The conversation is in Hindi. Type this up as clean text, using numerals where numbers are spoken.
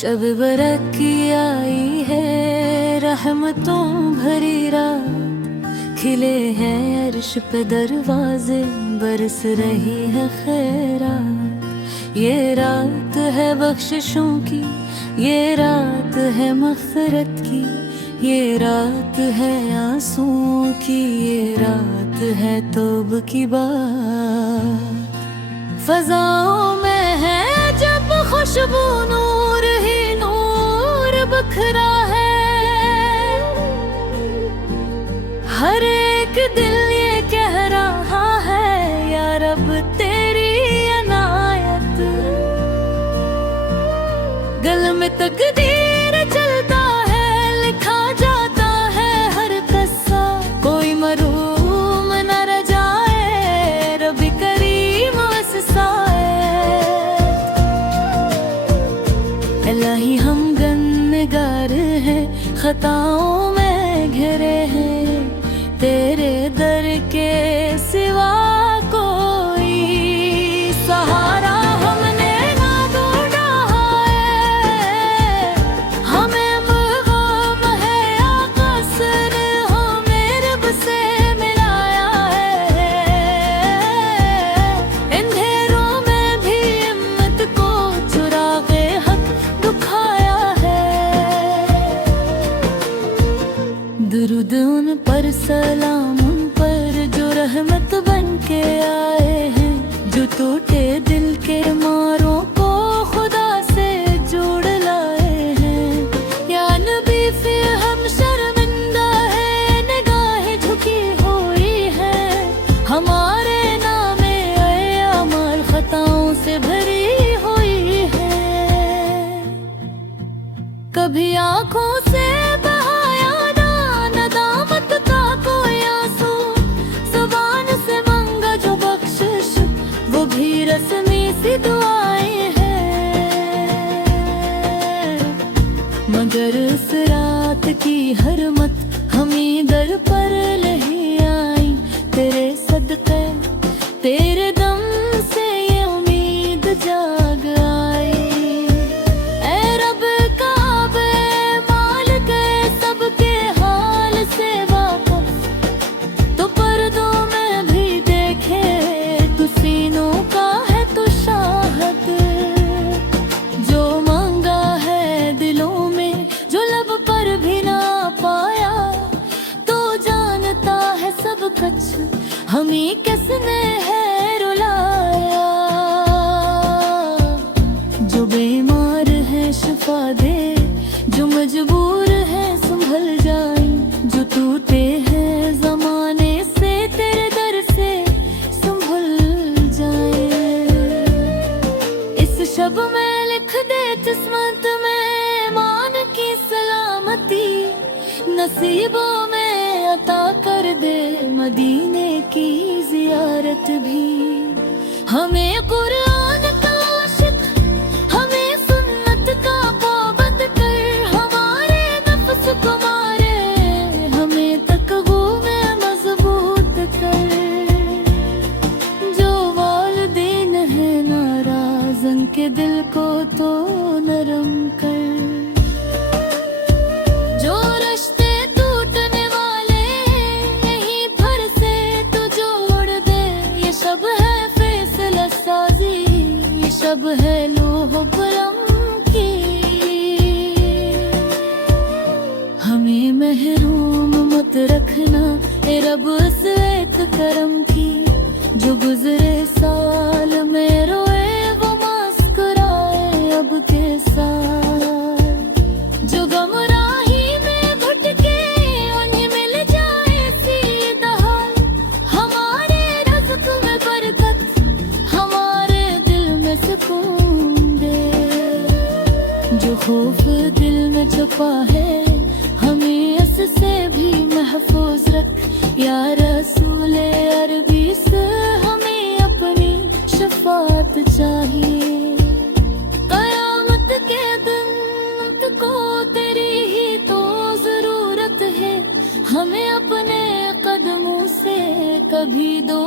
शब बरत की आई है रहमतों भरी रात, खिले हैं अर्श पे दरवाजे, बरस रही है खैरात। ये रात है बख्शिशों की, ये रात है मग़फ़िरत की, ये रात है आंसुओं की, ये रात है तौबा की बात। फ़ज़ाओं में है जब खुशबू, नूर ही नूर बिखरा है। हर एक दिल ये कह रहा है या रब तेरी अनायत। गल में तकदीर चलता है, लिखा जाता है हर किस्सा, कोई मरूम न रह जाए, रब करीम इलाही हम गुनहगार हैं, खताओं में घिरे हैं, तेरे दर के सिवा कोई सहारा हमने ना ढूंढा है। हमें मग़म है या क़स्र, हमें रब से मिलाया है। अंधेरों में भी हिम्मत को चुरागे हक दुखाया है। दुरूद उन पर, सलाम उन पर जो रहमत बन के आए हैं, जो टूटे दिल के मारों को खुदा से जोड़ लाए हैं। या नबी फिर हम शर्मिंदा है, निगाहें झुकी हुई है, हमारे नामे अमाल खताओं से भरी हुई है। कभी आँखों से बहाया ना नदामत का कोई आंसू, ज़ुबान से मांगा जो बख्शिश, वो भी रस्मी सी दुआएं हैं। मगर उस रात की हर मत हमें दर पर नहीं आई, तेरे सदक़े तेरे दम से ये उम्मीद जाग आई। ऐ रब काबे मालिक सबके हाल से वाक़िफ़, तो पर्दों में भी देखे, तू सीनों का है तू शाहद। जो मांगा है दिलों में, जो लब पर भी ना पाया, तो जानता है सब कुछ, हमें किसने है रुलाया। जो बीमार है शिफा दे, जो मजबूर है संभल जाए, जो टूटे हैं ज़माने से तेरे दर से संभल जाए। इस शब में लिख दे किस्मत में मान की सलामती, नसीबों में अता कर दे मदीने की ज़ियारत भी। हमें कुरान का आशिक़, हमें सुन्नत का पाबंद कर, हमारे नफ्स को मारे, हमें तक़वा में मज़बूत कर। जो वालिदैन है नाराज़, उनके दिल को तो नरम कर। जो रिश्ते टूटने वाले यहीं पर से तो जोड़ दे, ये शब है फैसला साज़ी, ये शब है लौह कलम की। हमें महरूम मत रखना ए रब उस एक करम की, जो गुज़रे साल में रोए वो मुस्कुराए अब के साथ। जो गमराही में भटके उन्हें मिल जाए सीधा हाल, हमारे रज़्क़ में बरकत, हमारे दिल में सुकून दे। जो खौफ दिल में छुपा है, हमें इससे भी महफूज रख, या रसूल अरबी से हमें अपनी शफ़ाअत चाहिए। क़यामत के दिन तुझको तेरी ही तो ज़रूरत है, हमें अपने कदमों से कभी दो